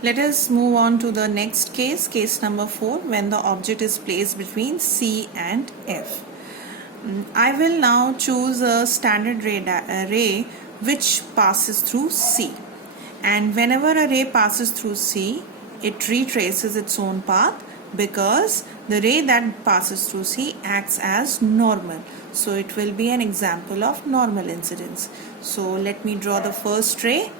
Let us move on to the next case number 4, when the object is placed between C and F. I will now choose a standard ray which passes through C, and whenever a ray passes through C, it retraces its own path because the ray that passes through C acts as normal. So it will be an example of normal incidence. So let me draw the first ray.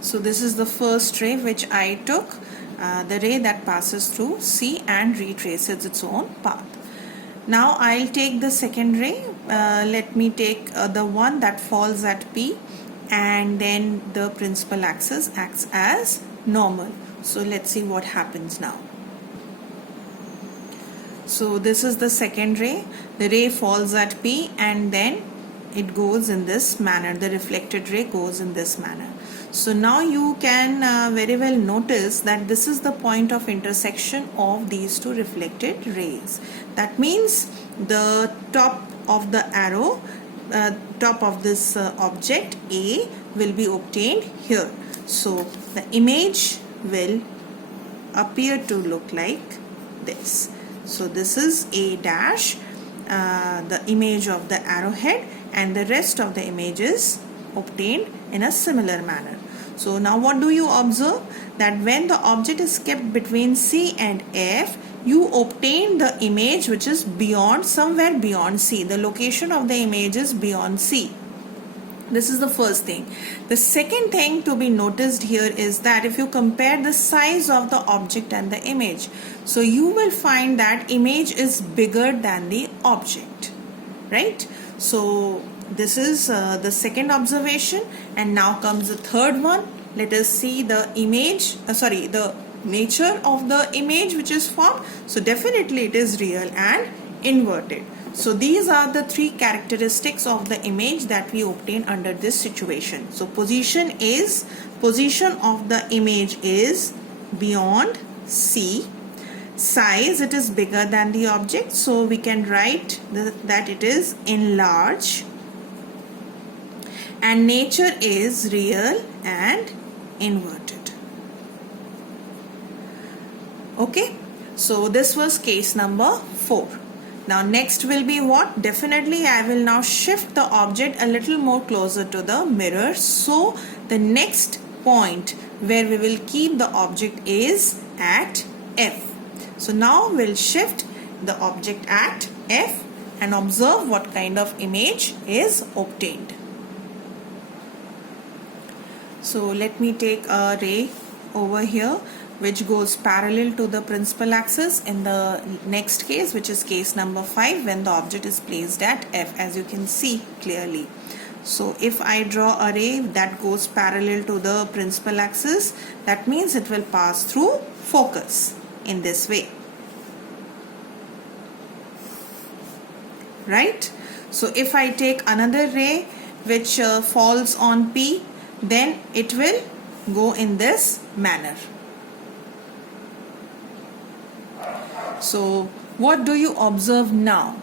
So this is the first ray which I took, the ray that passes through C and retraces its own path. Now I'll take the second ray. Let me take the one that falls at P, and then the principal axis acts as normal. So let's see what happens now. So this is the second ray. The ray falls at P and then it goes in this manner. The reflected ray goes in this manner. So now you can very well notice that this is the point of intersection of these two reflected rays. That means the top of the arrow, top of this object A will be obtained here. So the image will appear to look like this. So this is A dash, the image of the arrowhead, and the rest of the images obtained in a similar manner. So now what do you observe? That when the object is kept between C and F, you obtain the image which is beyond, somewhere beyond C. The location of the image is beyond C. This is the first thing. The second thing to be noticed here is that if you compare the size of the object and the image, so you will find that image is bigger than the object, right? So this is the second observation, and now comes the third one. Let us see the image, the nature of the image which is formed. So definitely it is real and inverted. So these are the three characteristics of the image that we obtain under this situation. So position of the image is beyond C. Size, it is bigger than the object, so we can write that it is enlarged. And nature is real and inverted. Okay, so this was case number 4. Now next will be what? Definitely I will now shift the object a little more closer to the mirror. So the next point where we will keep the object is at F. So now we'll shift the object at F and observe what kind of image is obtained. So let me take a ray over here which goes parallel to the principal axis in the next case, which is case number 5, when the object is placed at F, as you can see clearly. So if I draw a ray that goes parallel to the principal axis, that means it will pass through focus in this way, right? So if I take another ray which falls on P, then it will go in this manner. So what do you observe now?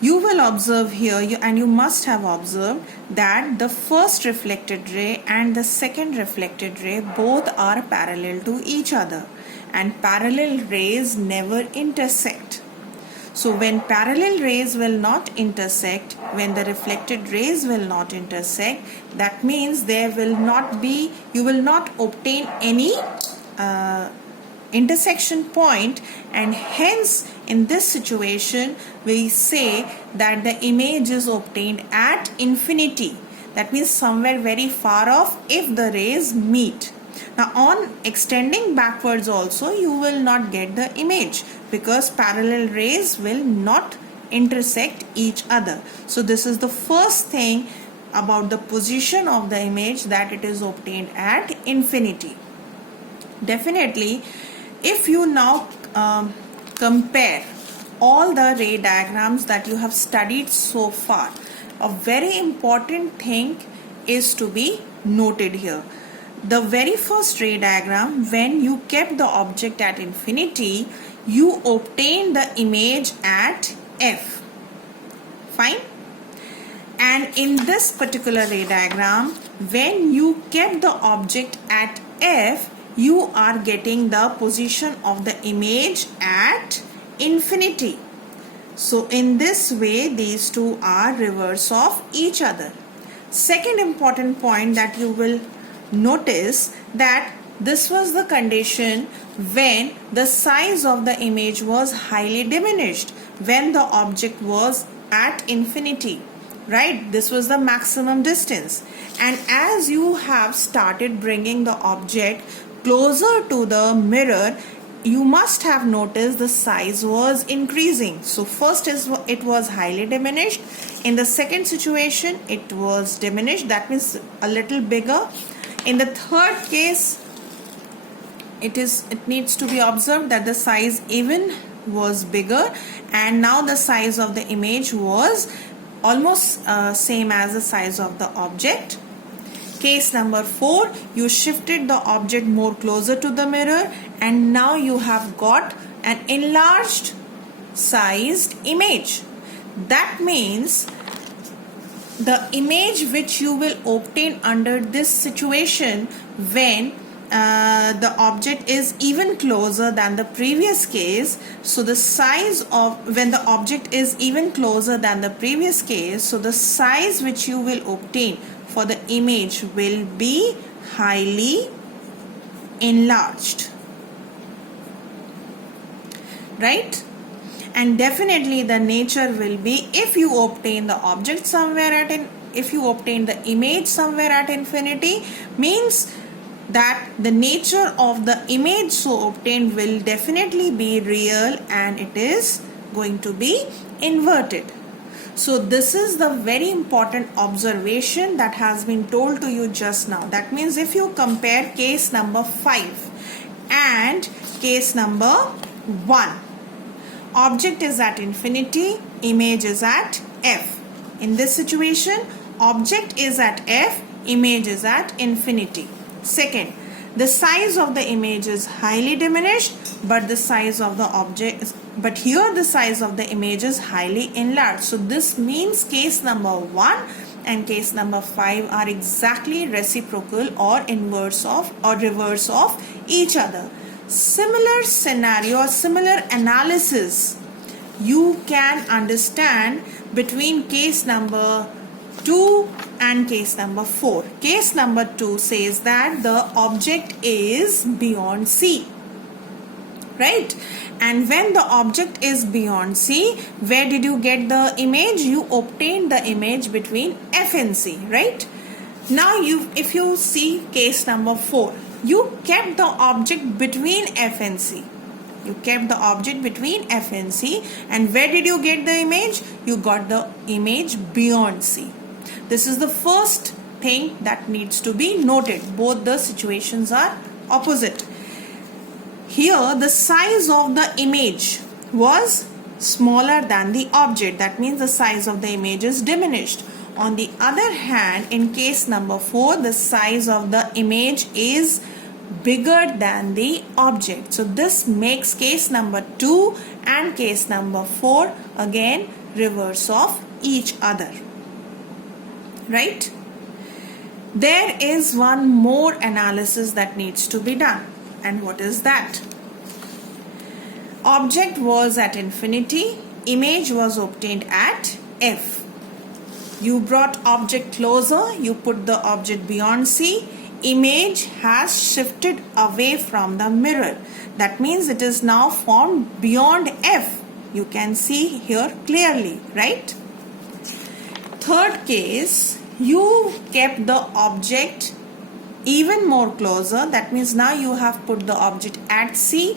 You will observe here, and you must have observed that the first reflected ray and the second reflected ray both are parallel to each other, and parallel rays never intersect. So when parallel rays will not intersect, when the reflected rays will not intersect, that means you will not obtain any intersection point, and hence in this situation we say that the image is obtained at infinity. That means somewhere very far off if the rays meet. Now on extending backwards also you will not get the image because parallel rays will not intersect each other. So this is the first thing about the position of the image, that it is obtained at infinity. Definitely, if you now compare all the ray diagrams that you have studied so far, a very important thing is to be noted here. The very first ray diagram, when you kept the object at infinity, you obtained the image at F. Fine. And in this particular ray diagram, when you kept the object at F, you are getting the position of the image at infinity. So in this way, these two are reverse of each other. Second important point that you will notice, that this was the condition when the size of the image was highly diminished, when the object was at infinity, right? This was the maximum distance. And as you have started bringing the object closer to the mirror, you must have noticed the size was increasing. So first it was highly diminished. In the second situation, it was diminished, that means a little bigger. In the third case, it needs to be observed that the size even was bigger, and now the size of the image was almost same as the size of the object. Case number 4, you shifted the object more closer to the mirror, and now you have got an enlarged sized image. That means the image which you will obtain under this situation, when the object is even closer than the previous case, so the size of, when the object is even closer than the previous case, so the size which you will obtain for the image will be highly enlarged, right? And definitely the nature will be, if you obtain the object somewhere at if you obtain the image somewhere at infinity, means that the nature of the image so obtained will definitely be real, and it is going to be inverted. So this is the very important observation that has been told to you just now. That means if you compare case number 5 and case number 1, object is at infinity, image is at F. In this situation, object is at F, image is at infinity. Second, the size of the image is highly diminished, but the size of the object, but here the size of the image is highly enlarged. So this means case number 1 and case number 5 are exactly reciprocal or inverse of or reverse of each other. Similar scenario, similar analysis you can understand between case number 2 and case number 4. Case number 2 says that the object is beyond C, right? And when the object is beyond C, where did you get the image? You obtained the image between F and C, right? Now if you see case number 4, you kept the object between F and C. You kept the object between F and C, and where did you get the image? You got the image beyond C. This is the first thing that needs to be noted. Both the situations are opposite. Here the size of the image was smaller than the object. That means the size of the image is diminished. On the other hand, in case number 4, the size of the image is bigger than the object. So this makes case number 2 and case number 4 again reverse of each other, right? There is one more analysis that needs to be done. And what is that? Object was at infinity, image was obtained at F. You brought object closer, you put the object beyond C, image has shifted away from the mirror. That means it is now formed beyond F. You can see here clearly, right? Third case, you kept the object even more closer. That means now you have put the object at C,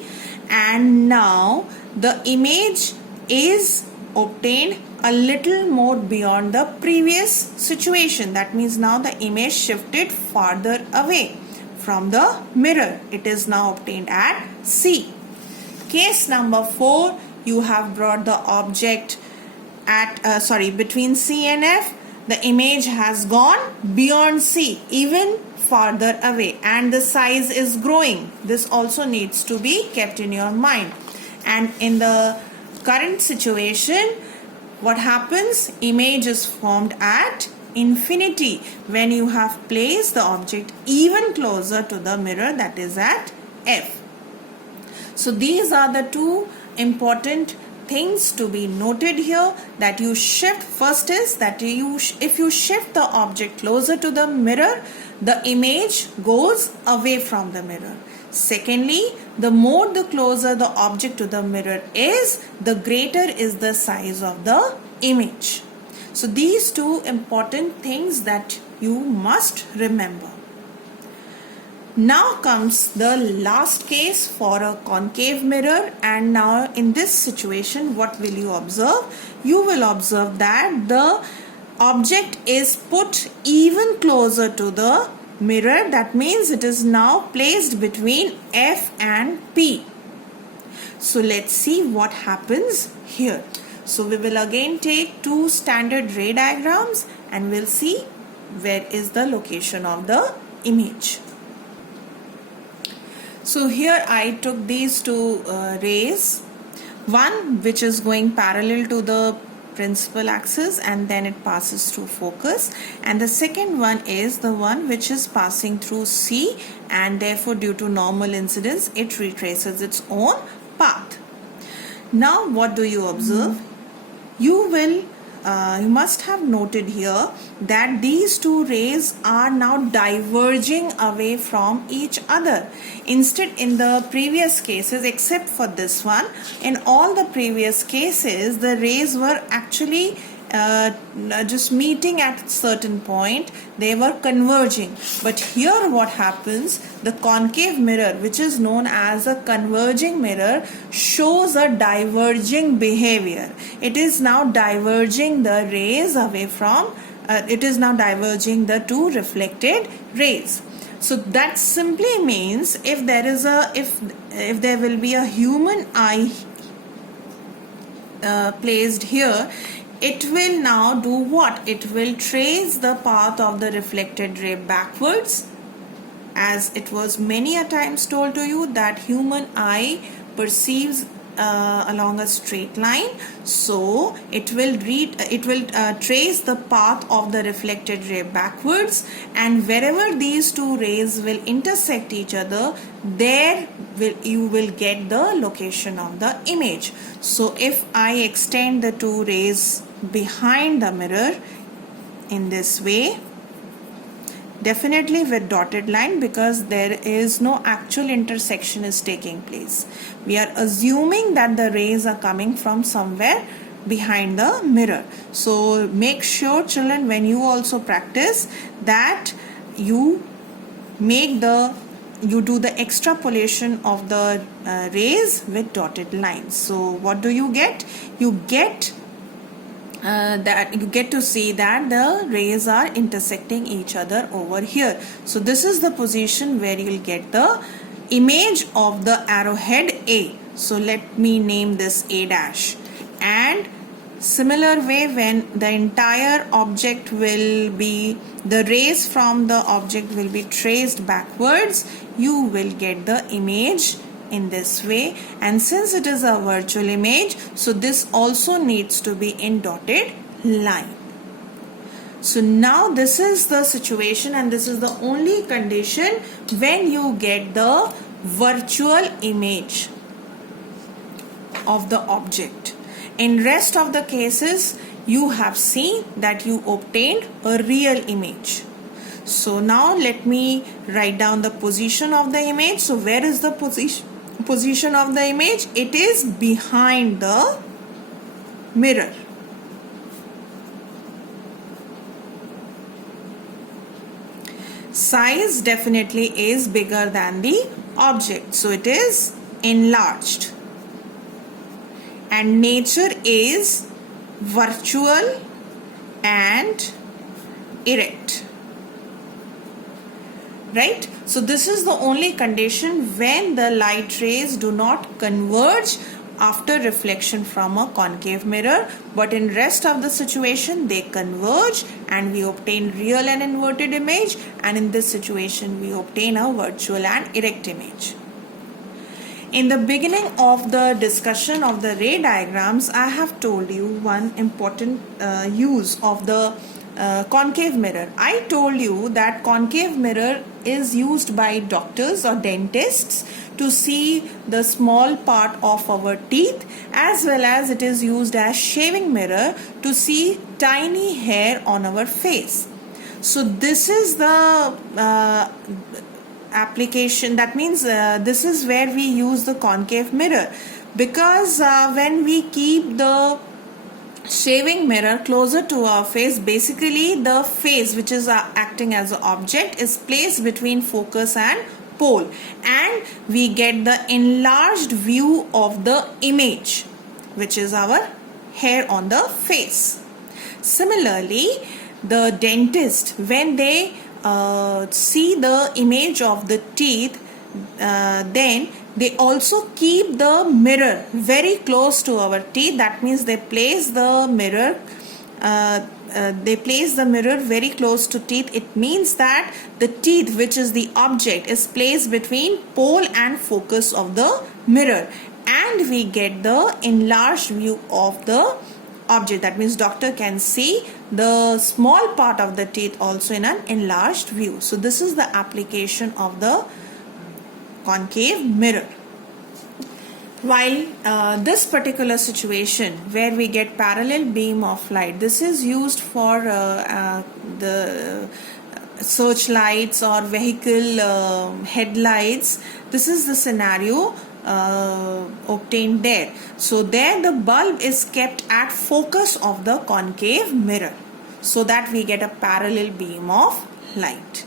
and now the image is obtained a little more beyond the previous situation. That means now the image shifted farther away from the mirror. It is now obtained at C. Case number 4, you have brought the object at between C and F. The image has gone beyond C, even farther away, and the size is growing. This also needs to be kept in your mind. And in the current situation, what happens? Image is formed at infinity when you have placed the object even closer to the mirror, that is at F. So these are the two important things to be noted here, that you shift. First is that if you shift the object closer to the mirror, the image goes away from the mirror. Secondly, the more the closer the object to the mirror is, the greater is the size of the image. So these two important things that you must remember. Now comes the last case for a concave mirror, and now in this situation what will you observe? You will observe that the object is put even closer to the mirror. That means it is now placed between F and P. So let's see what happens here. So we will again take two standard ray diagrams and we'll see where is the location of the image. So here I took these two rays, one which is going parallel to the principal axis and then it passes through focus, and the second one is the one which is passing through C, and therefore due to normal incidence it retraces its own path. Now what do you observe? You must have noted here that these two rays are now diverging away from each other. Instead, in the previous cases, except for this one, in all the previous cases, the rays were actually just meeting at a certain point. They were converging. But here what happens, the concave mirror, which is known as a converging mirror, shows a diverging behavior. It is now diverging the rays away from, it is now diverging the two reflected rays. So that simply means if there will be a human eye placed here, it will now do what? It will trace the path of the reflected ray backwards, as it was many a times told to you that human eye perceives along a straight line. So it will trace the path of the reflected ray backwards, and wherever these two rays will intersect each other, there you will get the location of the image. So if I extend the two rays behind the mirror in this way, definitely with dotted line, because there is no actual intersection is taking place. We are assuming that the rays are coming from somewhere behind the mirror. So make sure, children, when you also practice, that you do the extrapolation of the rays with dotted lines. So what do you get? You get to see that the rays are intersecting each other over here. So this is the position where you will get the image of the arrowhead A. So let me name this A dash. And similar way, when the entire object will be, the rays from the object will be traced backwards, you will get the image in this way. And since it is a virtual image, so this also needs to be in dotted line. So now this is the situation, and this is the only condition when you get the virtual image of the object. In rest of the cases, you have seen that you obtained a real image. So now let me write down the position of the image. So where is the position of the image? It is behind the mirror. Size definitely is bigger than the object, so it is enlarged. And nature is virtual and erect. Right? So this is the only condition when the light rays do not converge after reflection from a concave mirror, but in rest of the situation they converge and we obtain real and inverted image, and in this situation we obtain a virtual and erect image. In the beginning of the discussion of the ray diagrams, I have told you one important use of the concave mirror. I told you that concave mirror is used by doctors or dentists to see the small part of our teeth, as well as it is used as shaving mirror to see tiny hair on our face. So this is the application, that means this is where we use the concave mirror, because when we keep the shaving mirror closer to our face, basically the face, which is acting as an object, is placed between focus and pole, and we get the enlarged view of the image, which is our hair on the face. Similarly, the dentist, when they see the image of the teeth, then they also keep the mirror very close to our teeth. That means they place the mirror very close to teeth. It means that the teeth, which is the object, is placed between pole and focus of the mirror, and we get the enlarged view of the object. That means doctor can see the small part of the teeth also in an enlarged view. So this is the application of the concave mirror. While this particular situation where we get parallel beam of light, this is used for the searchlights or vehicle headlights. This is the scenario obtained there. So there the bulb is kept at focus of the concave mirror, so that we get a parallel beam of light.